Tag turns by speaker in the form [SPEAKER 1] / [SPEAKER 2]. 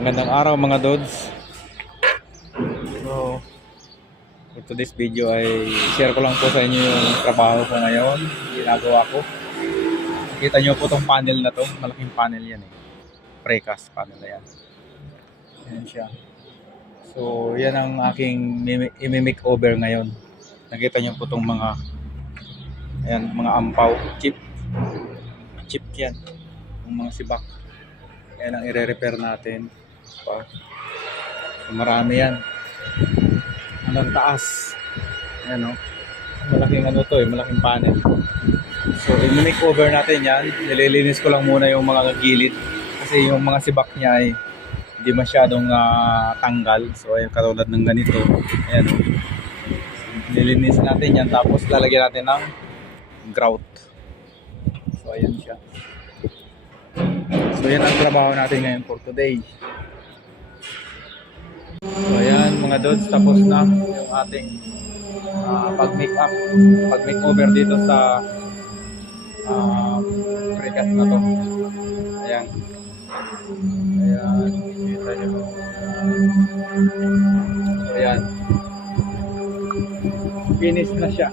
[SPEAKER 1] Magandang araw mga Dods. So, for today's video ay share ko lang po sa inyo yung trabaho ko ngayon, ginagawa ko. Kita nyo po tong panel na to, malaking panel yan eh. Precast panel na yan. Yan siya. So, yan ang aking mimi- imi-make over ngayon. Nakita nyo po tong mga ayan, mga ampaw, chip. Chip yan. Yung mga sibak. Yan ang ire-repair natin. Pa. Marami yan. Hanggang taas. Ayan o. Malaking ano to eh, malaking panel. So, i-make over natin yan. Nililinis ko lang muna yung mga gilid. Kasi yung mga sibak niya ay hindi masyadong ah, tanggal. So, ayun, katulad ng ganito. Ayan o. Nililinis natin yan. Tapos, lalagyan natin ng grout. So, ayan siya. So, yan ang trabaho natin ngayon for today. So, ayan mga dods, tapos na yung ating ah, pag-make up, pag-make over dito sa uh, precast na to. Ayan. Ayan, kita nyo. Ayan. Finish na siya.